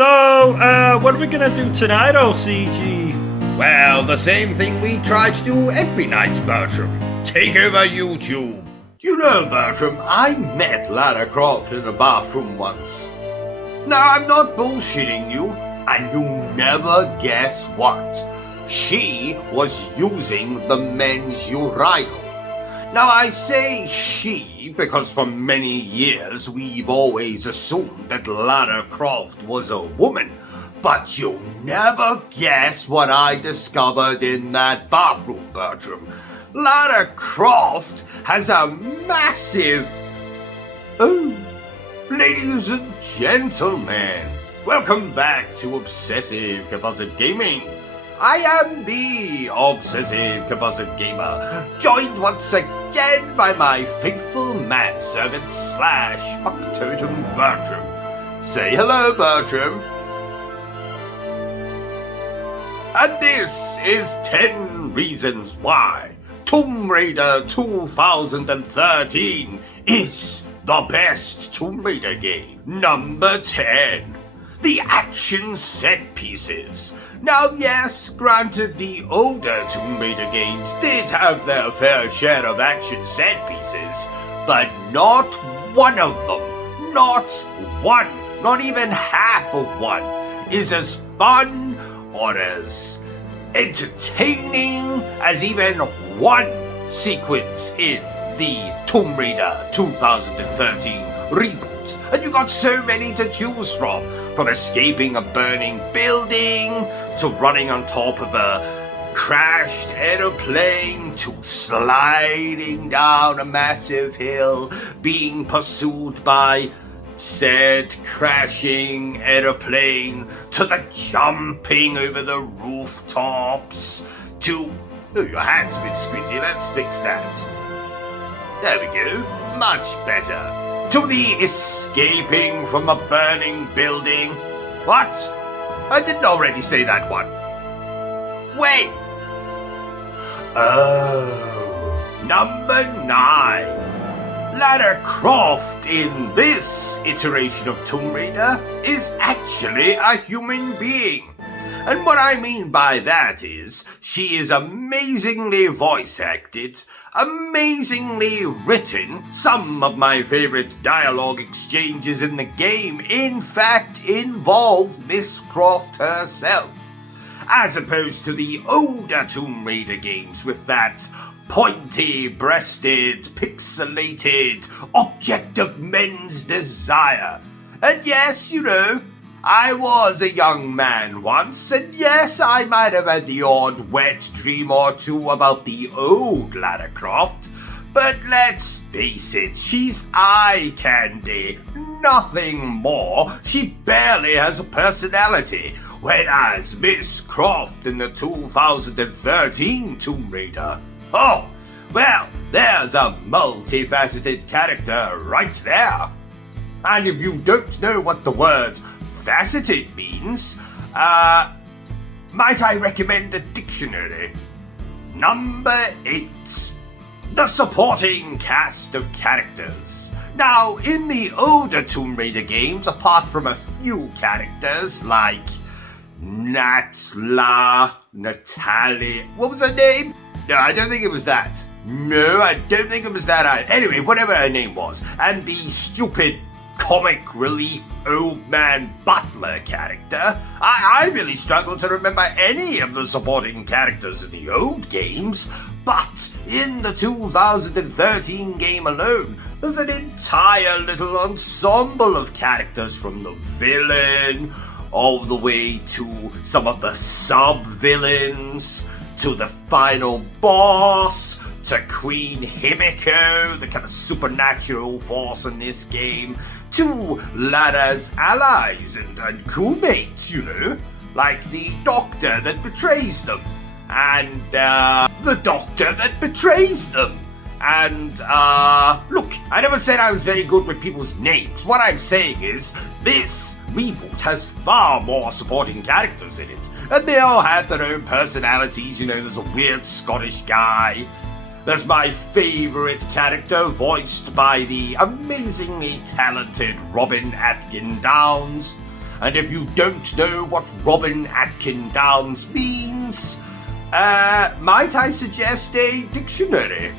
So, what are we gonna do tonight, O.C.G? Well, the same thing we try to do every night, Bertrum. Take over YouTube. You know, Bertrum, I met Lara Croft in a bathroom once. Now, I'm not bullshitting you, and you'll never guess what. She was using the men's urinal. Now, I say she because for many years we've always assumed that Lara Croft was a woman. But you'll never guess what I discovered in that bathroom, Bertrum. Lara Croft has a massive... Oh, ladies and gentlemen, welcome back to Obsessive Compulsive Gaming. I am the Obsessive Compulsive Gamer, joined once again by my faithful manservant / factotum Bertrum. Say hello, Bertrum. And this is 10 reasons why Tomb Raider 2013 is the best Tomb Raider game. Number 10. The action set pieces. Now, yes, granted, the older Tomb Raider games did have their fair share of action set pieces, but not one of them, not one, not even half of one, is as fun or as entertaining as even one sequence in the Tomb Raider 2013 reboot. And you got so many to choose from escaping a burning building, to running on top of a crashed aeroplane, to sliding down a massive hill, being pursued by said crashing aeroplane, to the jumping over the rooftops, to... Oh, your hand's a bit squinty, let's fix that. There we go, much better. To the escaping from a burning building. What? I didn't already say that one. Wait! Oh, number 9. Lara Croft in this iteration of Tomb Raider is actually a human being. And what I mean by that is, she is amazingly voice acted, amazingly written. Some of my favorite dialogue exchanges in the game, in fact, involve Miss Croft herself. As opposed to the older Tomb Raider games with that pointy-breasted, pixelated object of men's desire. And yes, you know, I was a young man once, and yes, I might have had the odd wet dream or two about the old Lara Croft, but let's face it, she's eye candy, nothing more. She barely has a personality, whereas Miss Croft in the 2013 Tomb Raider, oh, well, there's a multifaceted character right there. And if you don't know what the word faceted means, might I recommend a dictionary? Number 8. The supporting cast of characters. Now, in the older Tomb Raider games, apart from a few characters like Natalie, what was her name? No, I don't think it was that. No, I don't think it was that either. Anyway, whatever her name was, and the stupid comic relief old man Butler character, I really struggle to remember any of the supporting characters in the old games, but in the 2013 game alone, there's an entire little ensemble of characters, from the villain all the way to some of the sub-villains, to the final boss, to Queen Himiko, the kind of supernatural force in this game, to Lara's allies and crewmates, you know, like the doctor that betrays them, and the doctor that betrays them. And, look, I never said I was very good with people's names. What I'm saying is, this reboot has far more supporting characters in it, and they all have their own personalities. You know, there's a weird Scottish guy. There's my favorite character, voiced by the amazingly talented Robin Atkin Downes. And if you don't know what Robin Atkin Downs means, might I suggest a dictionary?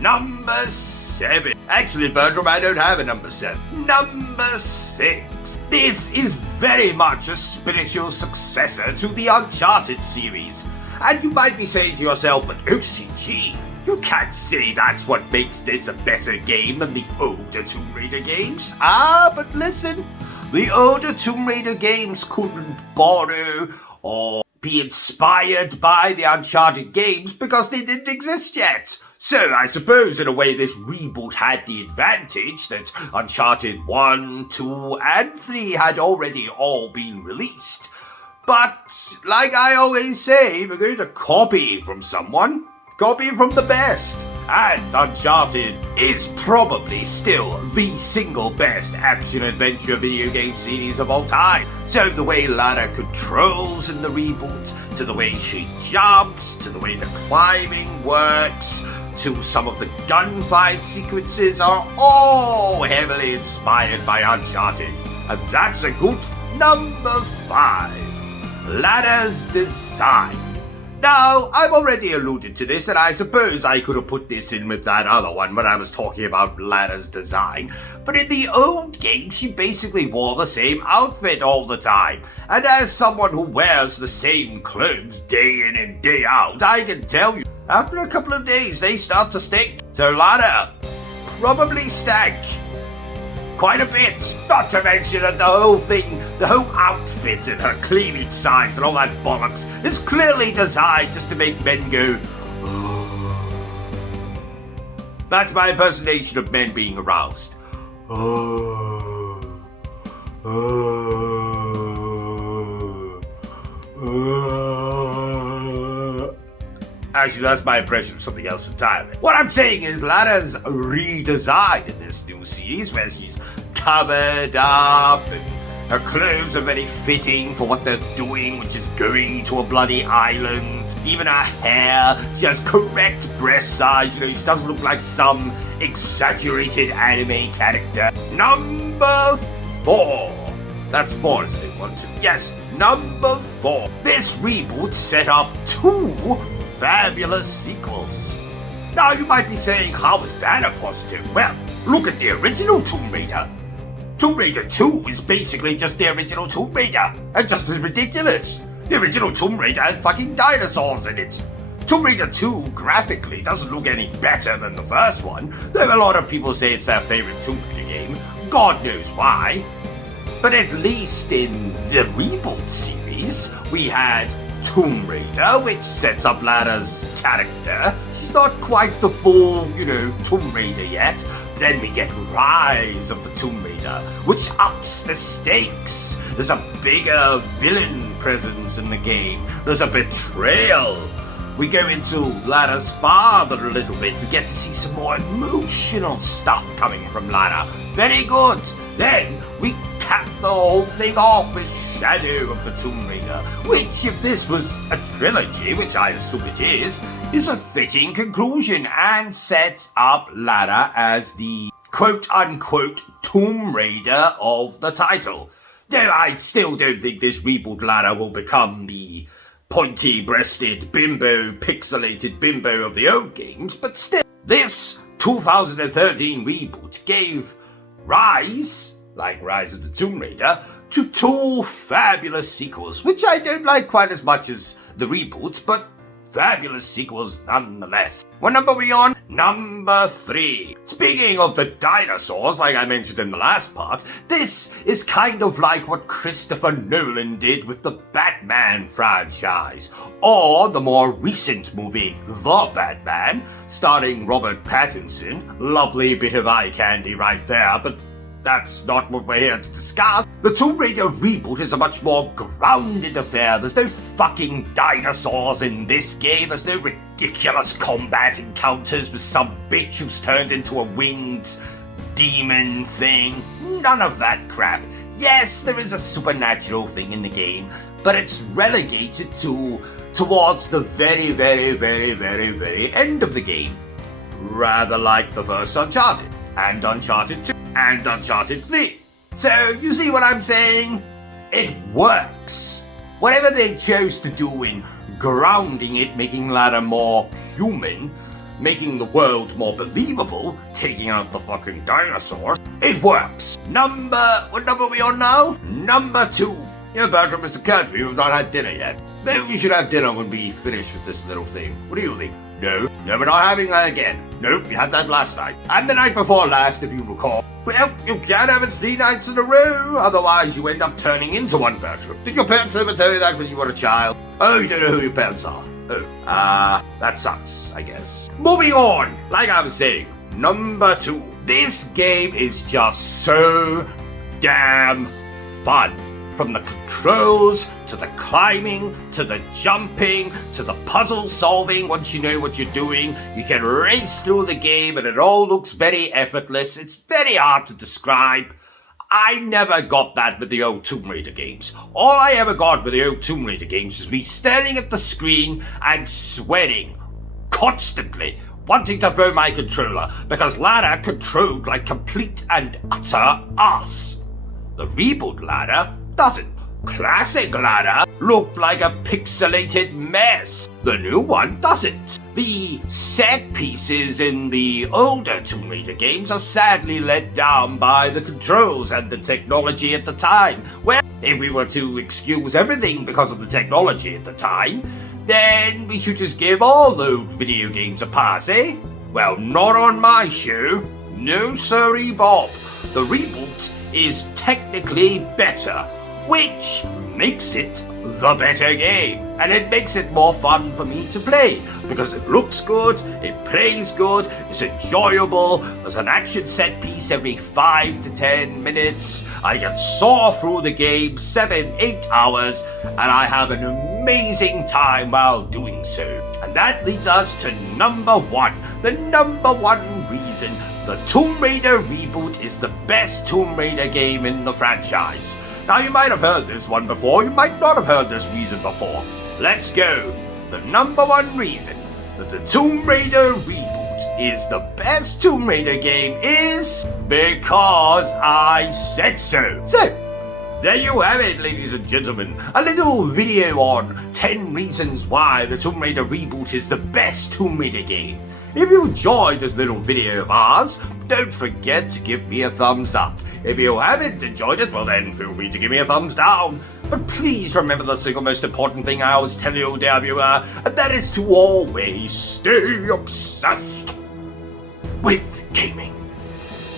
Number 7. Actually, Bertrum, I don't have a number 7. Number 6. This is very much a spiritual successor to the Uncharted series. And you might be saying to yourself, but O.C.G, you can't say that's what makes this a better game than the older Tomb Raider games. But listen, the older Tomb Raider games couldn't borrow or be inspired by the Uncharted games because they didn't exist yet. So I suppose in a way this reboot had the advantage that Uncharted 1, 2, and 3 had already all been released. But, like I always say, we're going to copy from someone. Copy from the best. And Uncharted is probably still the single best action-adventure video game series of all time. So the way Lara controls in the reboot, to the way she jumps, to the way the climbing works, to some of the gunfight sequences are all heavily inspired by Uncharted. And that's a good number 5. Lara's design. Now, I've already alluded to this, and I suppose I could have put this in with that other one when I was talking about Lara's design, but in the old game, she basically wore the same outfit all the time, and as someone who wears the same clothes day in and day out, I can tell you, after a couple of days, they start to stink. So Lara probably stank. Quite a bit. Not to mention that the whole outfit and her cleavage size and all that bollocks is clearly designed just to make men go, oh. That's my impersonation of men being aroused. Oh. Oh. Oh. Actually, that's my impression of something else entirely. What I'm saying is Lara's redesigned in this new series where she's covered up and her clothes are very fitting for what they're doing, which is going to a bloody island. Even her hair, she has correct breast size, she doesn't look like some exaggerated anime character. Number 4. That's 4, isn't it? 1, 2. Yes, number 4. This reboot set up 2 fabulous sequels. Now you might be saying, how is that a positive? Well, look at the original Tomb Raider. Tomb Raider 2 is basically just the original Tomb Raider, and just as ridiculous. The original Tomb Raider had fucking dinosaurs in it. Tomb Raider 2 graphically doesn't look any better than the first one, though a lot of people say it's their favorite Tomb Raider game. God knows why. But at least in the reboot series, we had Tomb Raider, which sets up Lara's character. She's not quite the full, Tomb Raider yet. Then we get Rise of the Tomb Raider, which ups the stakes. There's a bigger villain presence in the game. There's a betrayal. We go into Lara's father a little bit. We get to see some more emotional stuff coming from Lara. Very good. Then we cap the whole thing off with Shadow of the Tomb Raider, which, if this was a trilogy, which I assume it is a fitting conclusion and sets up Lara as the quote-unquote Tomb Raider of the title. Though I still don't think this reboot Lara will become the pointy-breasted bimbo, pixelated bimbo of the old games, but still, this 2013 reboot gave rise, like Rise of the Tomb Raider, to 2 fabulous sequels, which I don't like quite as much as the reboot, but fabulous sequels nonetheless. What number are we on? Number 3. Speaking of the dinosaurs, like I mentioned in the last part, this is kind of like what Christopher Nolan did with the Batman franchise, or the more recent movie, The Batman, starring Robert Pattinson. Lovely bit of eye candy right there, but that's not what we're here to discuss. The Tomb Raider reboot is a much more grounded affair. There's no fucking dinosaurs in this game. There's no ridiculous combat encounters with some bitch who's turned into a winged demon thing. None of that crap. Yes, there is a supernatural thing in the game, but it's relegated towards the very, very, very, very, very end of the game. Rather like the first Uncharted, and Uncharted 2, and Uncharted 3. So, you see what I'm saying? It works. Whatever they chose to do in grounding it, making ladder more human, making the world more believable, taking out the fucking dinosaurs, it works. What number are we on now? Number 2. You know, Bertrum, Mr. Kurt, we have not had dinner yet. Maybe we should have dinner when we finish with this little thing. What do you think? No, we're not having that again. Nope, we had that last night. And the night before last, if you recall. Well, you can't have it 3 nights in a row, otherwise you end up turning into one, Bertram. Did your parents ever tell you that when you were a child? Oh, you don't know who your parents are. Oh, that sucks, I guess. Moving on, like I was saying, number 2. This game is just so damn fun. From the controls, to the climbing, to the jumping, to the puzzle solving. Once you know what you're doing, you can race through the game and it all looks very effortless. It's very hard to describe. I never got that with the old Tomb Raider games. All I ever got with the old Tomb Raider games was me staring at the screen and sweating constantly, wanting to throw my controller because ladder controlled like complete and utter arse. The reboot ladder doesn't. Classic ladder looked like a pixelated mess. The new one doesn't. The set pieces in the older Tomb Raider games are sadly let down by the controls and the technology at the time. Well, if we were to excuse everything because of the technology at the time, then we should just give all those video games a pass, eh? Well, not on my show. No sirree, Bob. The reboot is technically better, which makes it the better game. And it makes it more fun for me to play, because it looks good, it plays good, it's enjoyable, there's an action set piece every 5 to 10 minutes, I can saw through the game 7-8 hours, and I have an amazing time while doing so. And that leads us to number 1. The number 1 reason the Tomb Raider reboot is the best Tomb Raider game in the franchise. Now, you might have heard this one before, you might not have heard this reason before. Let's go. The number 1 reason that the Tomb Raider reboot is the best Tomb Raider game is because I said so. So, there you have it, ladies and gentlemen. A little video on 10 reasons why the Tomb Raider reboot is the best Tomb Raider game. If you enjoyed this little video of ours, don't forget to give me a thumbs up. If you haven't enjoyed it, well then feel free to give me a thumbs down. But please remember the single most important thing I always tell you, dear viewer, and that is to always stay obsessed with gaming.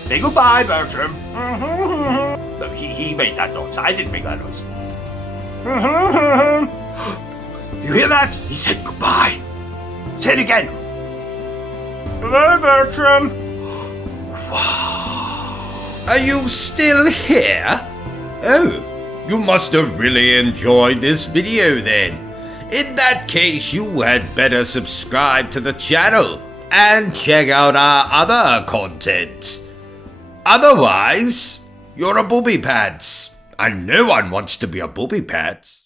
Say goodbye, Bertram. No, he made that noise. I didn't make that noise. You hear that? He said goodbye. Say it again. Hello, Bertram. Are you still here? Oh, you must have really enjoyed this video then. In that case, you had better subscribe to the channel and check out our other content. Otherwise, you're a booby pants, and no one wants to be a booby pants.